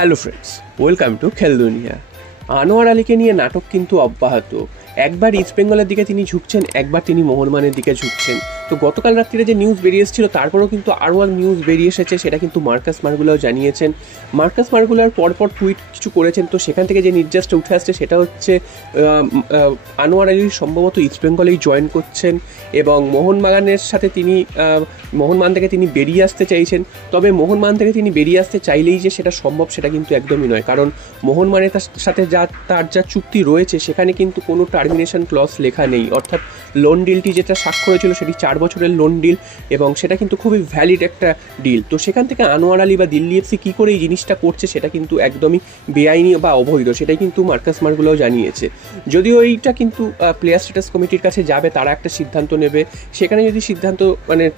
Hello friends, welcome to খেল দুনিয়া। আনোয়ার আলীকে নিয়ে নাটক কিন্তু অব্যাহত। একবার ইস্ট বেঙ্গলের দিকে তিনি ঝুঁকছেন, একবার তিনি মোহনবাগানের দিকে ঝুঁকছেন। তো গতকাল রাত্রিরে যে নিউজ বেরিয়ে এসেছিল তারপরেও কিন্তু আরও এক নিউজ বেরিয়ে এসেছে, সেটা কিন্তু মার্কাস মার্গুলাও জানিয়েছেন। মার্কাস মার্গুলার পরপর টুইট কিছু করেছেন, তো সেখান থেকে যে নির্যাসটা উঠে আসছে সেটা হচ্ছে আনোয়ার আলী সম্ভবত ইস্ট বেঙ্গলেই জয়েন করছেন এবং মোহনবাগানের সাথে তিনি মোহনবাগান থেকে তিনি বেরিয়ে আসতে চাইছেন। তবে মোহনবাগান থেকে তিনি বেরিয়ে আসতে চাইলেই যে সেটা সম্ভব সেটা কিন্তু একদমই নয়, কারণ মোহনবাগানের সাথে তার যা চুক্তি রয়েছে সেখানে কিন্তু কোনো টার্মিনেশন ক্লজ লেখা নেই। অর্থাৎ লোন ডিলটি যেটা স্বাক্ষর হয়েছিল সেটি 4 বছরের লোন ডিল এবং সেটা কিন্তু খুবই ভ্যালিড একটা ডিল। তো সেখান থেকে আনোয়ার আলী বা দিল্লি এফসি কী করে এই জিনিসটা করছে সেটা কিন্তু একদমই বেআইনি বা অবৈধ, সেটাই কিন্তু মার্কাস মার্গুলাও জানিয়েছে। যদিও এইটা কিন্তু প্লেয়ার স্ট্যাটাস কমিটির কাছে যাবে, তারা একটা সিদ্ধান্ত নেবে। সেখানে যদি সিদ্ধান্ত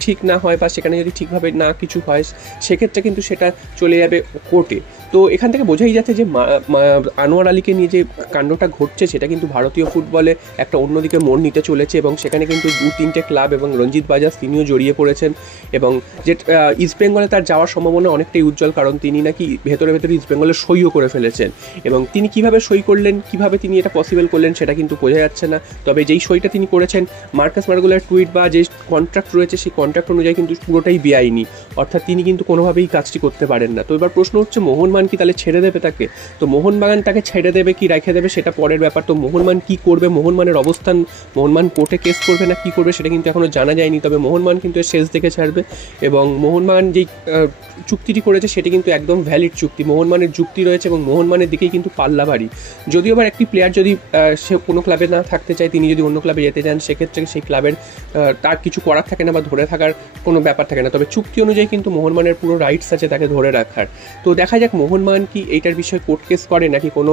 ঠিক না হয় বা সেখানে যদি ঠিকভাবে না কিছু হয় সেক্ষেত্রে কিন্তু সেটা চলে যাবে কোর্টে। তো এখান থেকে বোঝাই যাচ্ছে যে আনোয়ার আলীকে নিয়ে যে কাণ্ডটা ঘটছে সেটা কিন্তু ভারতীয় ফুটবলে একটা অন্যদিকে মোড় নিতে চলেছে এবং সেখানে কিন্তু 2-3টে ক্লাব এবং রঞ্জিত বাজাজ তিনিও জড়িয়ে পড়েছেন এবং যে ইস্ট বেঙ্গলে তার যাওয়ার সম্ভাবনা অনেকটাই উজ্জ্বল, কারণ তিনি নাকি ভেতরে ইস্ট বেঙ্গলে সইও করে ফেলেছেন এবং তিনি কিভাবে সই করলেন, কিভাবে তিনি এটা পসিবল করলেন সেটা কিন্তু বোঝা যাচ্ছে না। তবে যেই সইটা তিনি করেছেন, মার্কাস মার্গুলার টুইট বা যে কন্ট্রাক্ট রয়েছে সেই কন্ট্রাক্ট অনুযায়ী কিন্তু পুরোটাই বেআইনি, অর্থাৎ তিনি কিন্তু কোনোভাবেই কাজটি করতে পারেন না। তো এবার প্রশ্ন হচ্ছে মোহনবাগান কি তাহলে ছেড়ে দেবে তাকে? তো মোহনবাগান তাকে ছেড়ে দেবে কি রেখে দেবে সেটা পরের ব্যাপার। তো মোহনবাগান কি করবে, মোহনবাগানের অবস্থান, মোহনবাগান কোর্টে কেস করবে না কি করবে সেটা কিন্তু এখনও জানা যায়নি। তবে মোহনবাগান কিন্তু এর শেষ দেখে ছাড়বে এবং মোহনবাগান যেই চুক্তিটি করেছে সেটি কিন্তু একদম ভ্যালিড চুক্তি। মোহনবাগানের যুক্তি রয়েছে এবং মোহনবাগানের দিকেই কিন্তু পাল্লা ভারী। যদিও আবার একটি প্লেয়ার যদি সে কোনো ক্লাবে না থাকতে চায়, তিনি যদি অন্য ক্লাবে যেতে চান, সেক্ষেত্রে সেই ক্লাবের তার কিছু করার থাকে না বা ধরে থাকার কোনো ব্যাপার থাকে না। তবে চুক্তি অনুযায়ী কিন্তু মোহনবাগানের পুরো রাইটস আছে তাকে ধরে রাখার। তো দেখা যাক মোহনবাগান কি এইটার বিষয়ে কোর্ট কেস করে নাকি কোনো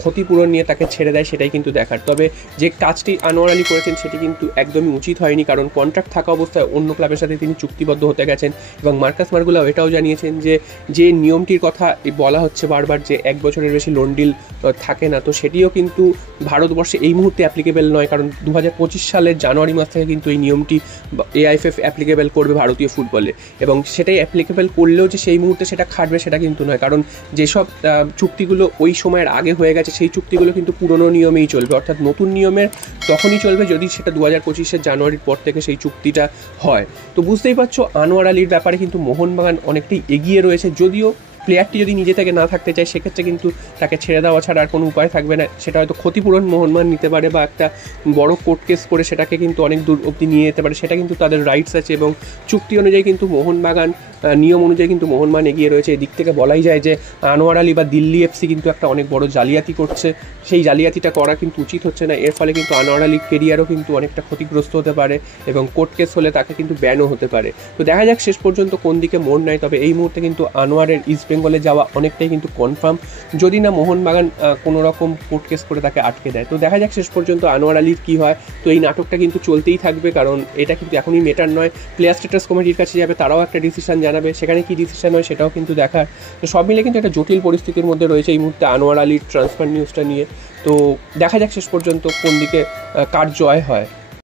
ক্ষতিপূরণ নিয়ে তাকে ছেড়ে দেয়, সেটাই কিন্তু দেখার। তবে যে কাজটি আনোয়ার আলী করেছেন সেটি কিন্তু একদমই উচিত হয়নি, কারণ কন্ট্রাক্ট থাকা অবস্থায় অন্য ক্লাবের সাথে তিনি চুক্তিবদ্ধ হতে গেছেন এবং মার্কাস মার্গুলাও এটাও জানিয়েছেন যে নিয়মটির কথা বলা হচ্ছে বারবার যে 1 বছরের বেশি লোন ডিল থাকে না, তো সেটিও কিন্তু ভারতবর্ষে এই মুহূর্তে অ্যাপ্লিকেবল নয়, কারণ 2025 সালের জানুয়ারি মাস থেকে কিন্তু এই নিয়মটি AIFF অ্যাপ্লিকেবল করবে ভারতীয় ফুটবলে এবং সেটাই অ্যাপ্লিকেবল করলেও যে সেই মুহূর্তে সেটা খাটবে সেটা কিন্তু নয়, কারণ যেসব চুক্তিগুলো ওই সময়ের আগে হয়ে গেছে সেই চুক্তিগুলো কিন্তু পুরনো নিয়মেই চলবে, অর্থাৎ নতুন নিয়মের তখনই চলবে যদি সেটা 2025 জানুয়ারির পর থেকে সেই চুক্তিটা হয়। তো বুঝতেই পারছো আনোয়ার আলীর ব্যাপারে কিন্তু মোহনবাগান অনেকটাই এগিয়ে রয়েছে। যদিও প্লেয়ারটি যদি নিজে থেকে না থাকতে চায় সেক্ষেত্রে কিন্তু তাকে ছেড়ে দেওয়া ছাড়া আর কোনো উপায় থাকবে না। সেটা হয়তো ক্ষতিপূরণ মোহনবাগান নিতে পারে বা একটা বড় কোর্ট কেস করে সেটাকে কিন্তু অনেক দূর অবধি নিয়ে যেতে পারে, সেটা কিন্তু তাদের রাইটস আছে এবং চুক্তি অনুযায়ী কিন্তু মোহনবাগান নিয়ম অনুযায়ী কিন্তু মোহনবাগান এগিয়ে রয়েছে। এদিক থেকে বলাই যায় যে আনোয়ার আলী বা দিল্লি এফসি কিন্তু একটা অনেক বড় জালিয়াতি করছে, সেই জালিয়াতিটা করা কিন্তু উচিত হচ্ছে না। এর ফলে কিন্তু আনোয়ার আলীর কেরিয়ারও কিন্তু অনেকটা ক্ষতিগ্রস্ত হতে পারে এবং কোর্ট কেস হলে তাকে কিন্তু ব্যানও হতে পারে। তো দেখা যাক শেষ পর্যন্ত কোন দিকে মোড় নেয়। তবে এই মুহূর্তে কিন্তু আনোয়ারের ইস্ট বেঙ্গলে যাওয়া অনেকটাই কিন্তু কনফার্ম, যদি না মোহনবাগান কোনো রকম কোর্ট কেস করে তাকে আটকে দেয়। তো দেখা যাক শেষ পর্যন্ত আনোয়ার আলীর কী হয়। তো এই নাটকটা কিন্তু চলতেই থাকবে, কারণ এটা কিন্তু এখনই মেটার নয়। প্লেয়ার স্ট্যাটাস কমিটির কাছে যাবে, তারাও একটা ডিসিশন জানাবে, সেখানে কী ডিসিশন হয় সেটাও কিন্তু দেখার। তো সব মিলে কিন্তু একটা জটিল পরিস্থিতির মধ্যে রয়েছে এই মুহূর্তে আনোয়ার আলীর ট্রান্সফার নিউজটা নিয়ে। তো দেখা যাক শেষ পর্যন্ত কোন দিকে কার জয় হয়।